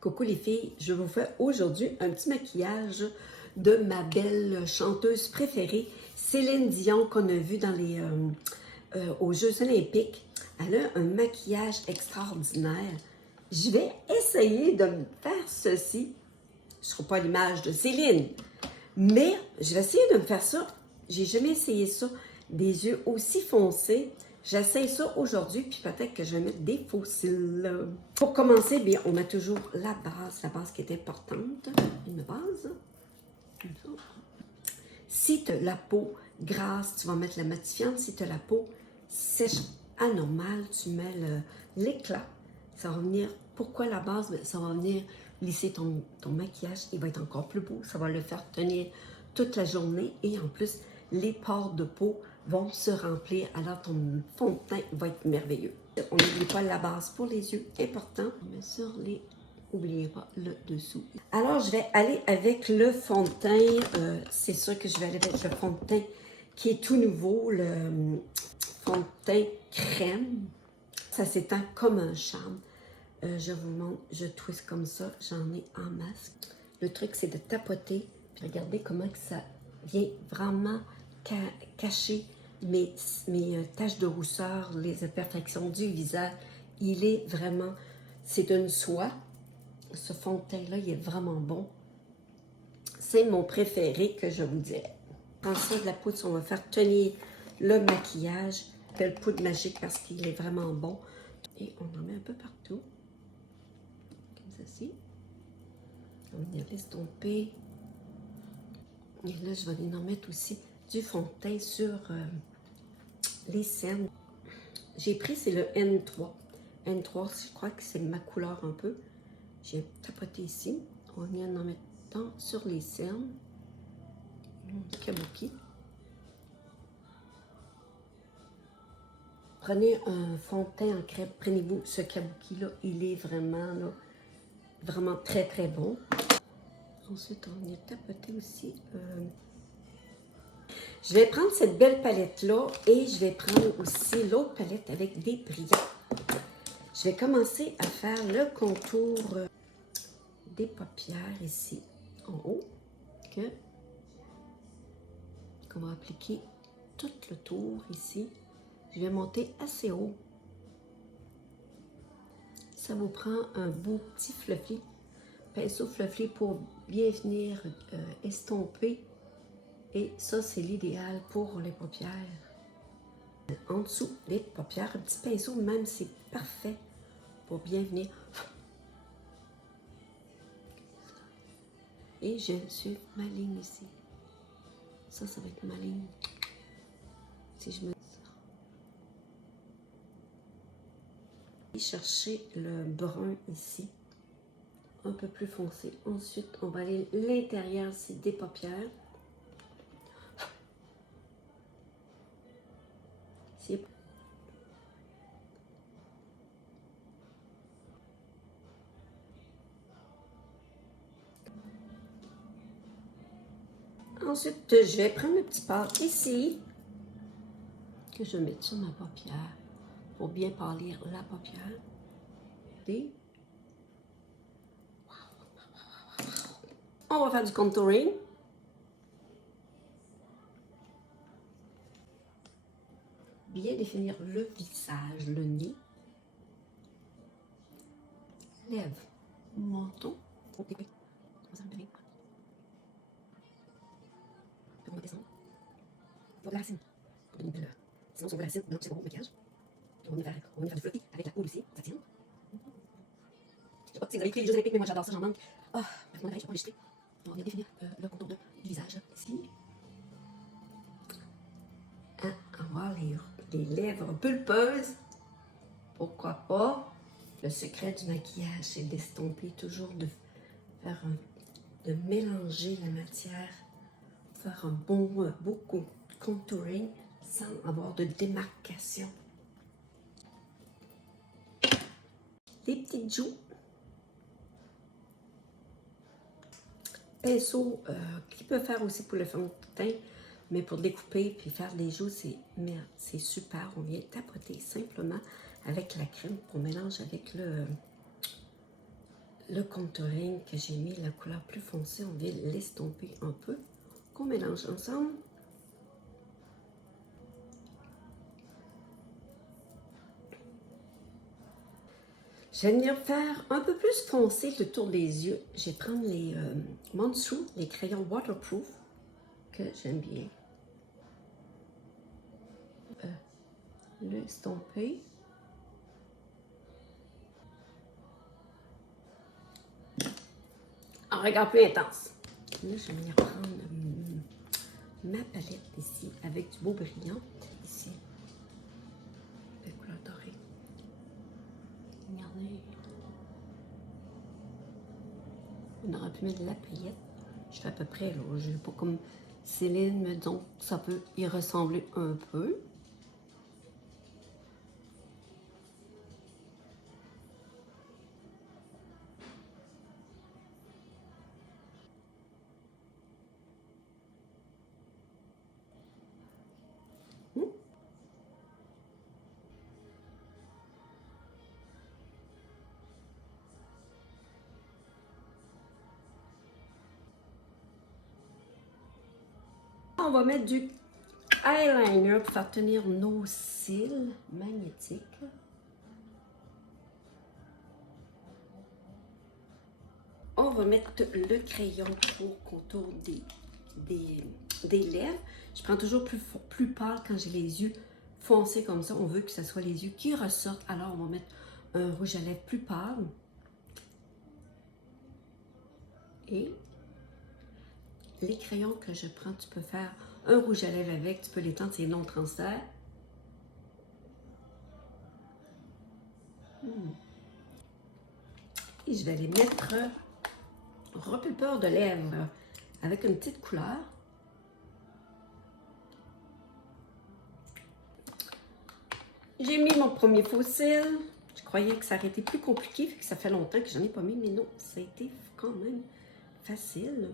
Coucou les filles, je vous fais aujourd'hui un petit maquillage de ma belle chanteuse préférée, Céline Dion, qu'on a vu dans aux Jeux Olympiques. Elle a un maquillage extraordinaire. Je vais essayer de me faire ceci. Je ne serai pas à l'image de Céline, mais je vais essayer de me faire ça. J'ai jamais essayé ça, des yeux aussi foncés. J'essaie ça aujourd'hui, puis peut-être que je vais mettre des faux cils. Pour commencer, bien, on met toujours la base qui est importante. Une base. Comme ça. Si tu as la peau grasse, tu vas mettre la matifiante. Si tu as la peau sèche, anormale, tu mets l'éclat. Ça va venir, pourquoi la base? Ça va venir lisser ton maquillage. Il va être encore plus beau. Ça va le faire tenir toute la journée. Et en plus, les pores de peau vont se remplir. Alors, ton fond de teint va être merveilleux. On n'oublie pas la base pour les yeux. Important. On met sur les... N'oubliez pas le dessous. Alors, je vais aller avec le fond de teint. C'est sûr que je vais aller avec le fond de teint qui est tout nouveau. Le fond de teint crème. Ça s'étend comme un charme. Je vous montre. Je twist comme ça. J'en ai en masque. Le truc, c'est de tapoter. Puis regardez comment que ça vient vraiment cacher mes taches de rousseur, les imperfections du visage. Il est vraiment... C'est une soie. Ce fond de teint-là, il est vraiment bon. C'est mon préféré que je vous dirais. En ça, de la poudre, on va faire tenir le maquillage. Belle poudre magique parce qu'il est vraiment bon. Et on en met un peu partout. Comme ceci. On va venir l'estomper. Et là, je vais en mettre aussi du fond de teint sur les cernes. J'ai pris, c'est le N3. N3, je crois que c'est ma couleur un peu. J'ai tapoté ici. On vient en mettant sur les cernes. Kabuki. Prenez un fond de teint en crêpe. Prenez-vous ce kabuki-là. Il est vraiment, là, vraiment très, très bon. Ensuite, on vient tapoter aussi. Je vais prendre cette belle palette-là et je vais prendre aussi l'autre palette avec des brillants. Je vais commencer à faire le contour des paupières ici, en haut, qu'on va appliquer tout le tour ici. Je vais monter assez haut. Ça vous prend un beau petit fluffy, pinceau fluffy pour bien venir estomper. Et ça, c'est l'idéal pour les paupières. En dessous des paupières, un petit pinceau, même c'est parfait pour bien venir. Et je suis ma ligne ici. Ça va être ma ligne. Si je me dis ça. Et chercher le brun ici. Un peu plus foncé. Ensuite, on va aller à l'intérieur ici des paupières. Ensuite, je vais prendre le petit pâte ici, que je vais mettre sur ma paupière, pour bien pâlir la paupière. Et on va faire du contouring. Bien définir le visage, le nez, lèvres, menton. On va descendre. On va de la racine. Pour donner une belle... Sinon, si on veut la racine, non, c'est bon, maquillage. On va venir faire du flotti avec la peau aussi, ça tient. Je sais pas si vous avez écrit les Jeux Olympiques, mais moi j'adore ça, j'en manque. Ah, mon oreille, je vais pas enregistrer. On va bien définir le contour du visage ici. Avoir les lèvres pulpeuses. Pourquoi pas? Le secret du maquillage, c'est d'estomper toujours, de faire de mélanger la matière, faire un beau contouring sans avoir de démarcation. Les petites joues. Pinceau qui peut faire aussi pour le fond de teint, mais pour découper puis faire des joues, c'est super. On vient tapoter simplement avec la crème qu'on mélange avec le contouring que j'ai mis la couleur plus foncée, on vient l'estomper un peu, qu'on mélange ensemble. Je vais venir faire un peu plus foncé le tour des yeux. Je vais prendre les Monsu, les crayons waterproof, que j'aime bien. L'estomper. En regard plus intense. Là, je vais venir prendre ma palette ici avec du beau brillant. Ici, de couleur dorée. Regardez. On aurait pu mettre de la paillette. Je fais à peu près, là. Je n'ai pas comme Céline, mais donc ça peut y ressembler un peu. On va mettre du eyeliner pour faire tenir nos cils magnétiques. On va mettre le crayon pour contour des lèvres. Je prends toujours plus pâle quand j'ai les yeux foncés comme ça. On veut que ce soit les yeux qui ressortent. Alors, on va mettre un rouge à lèvres plus pâle. Et les crayons que je prends, tu peux faire un rouge à lèvres avec. Tu peux les tendre, c'est non transfert. Et je vais les mettre repulpeur de lèvres avec une petite couleur. J'ai mis mon premier faux cil. Je croyais que ça aurait été plus compliqué, fait que ça fait longtemps que j'en ai pas mis, mais non, ça a été quand même facile.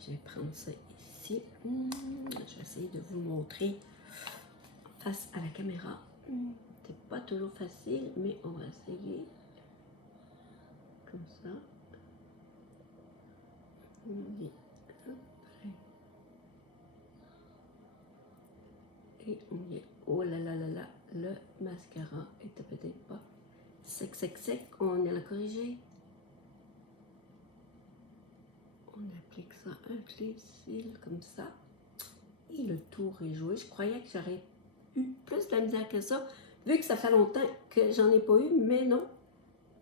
Je vais prendre ça ici. Je vais essayer de vous le montrer face à la caméra. C'est pas toujours facile, mais on va essayer. Comme ça. Et on vient. Oh là là là là, le mascara était peut-être pas sec, sec, sec. On vient la corriger. On applique ça avec les cils comme ça. Et le tour est joué. Je croyais que j'aurais eu plus de la misère que ça, vu que ça fait longtemps que j'en ai pas eu, mais non.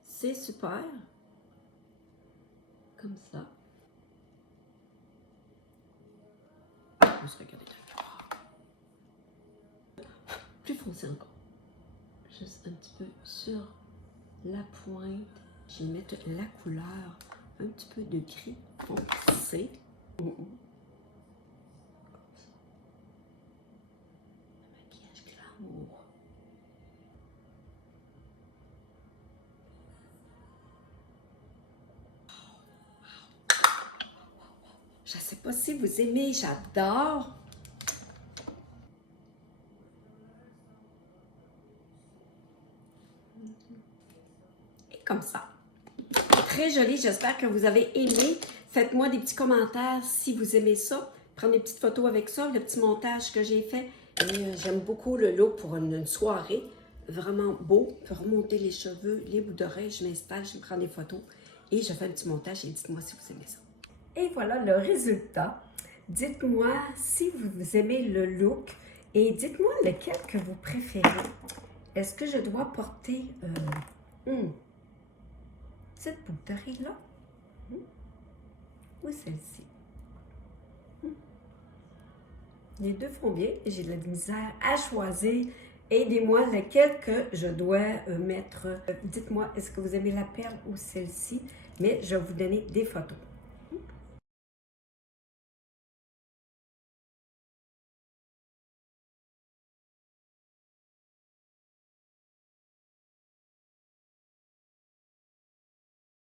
C'est super. Comme ça. Je vais se regarder dans le miroir. Plus foncé encore. Juste un petit peu sur la pointe. Je vais mettre la couleur, un petit peu de gris foncé. Le maquillage glamour. Je ne sais pas si vous aimez, j'adore. Et comme ça. Très joli, j'espère que vous avez aimé. Faites-moi des petits commentaires si vous aimez ça. Prendre des petites photos avec ça, le petit montage que j'ai fait. Et j'aime beaucoup le look pour une soirée. Vraiment beau. Je peux remonter les cheveux, les bouts d'oreilles. Je m'installe, je me prends des photos. Et je fais un petit montage et dites-moi si vous aimez ça. Et voilà le résultat. Dites-moi si vous aimez le look et dites-moi lequel que vous préférez. Est-ce que je dois porter cette boucle d'oreille-là ou celle-ci? Les deux font bien et j'ai de la misère à choisir. Aidez-moi lequel que je dois mettre. Dites-moi, est-ce que vous aimez la perle ou celle-ci? Mais je vais vous donner des photos.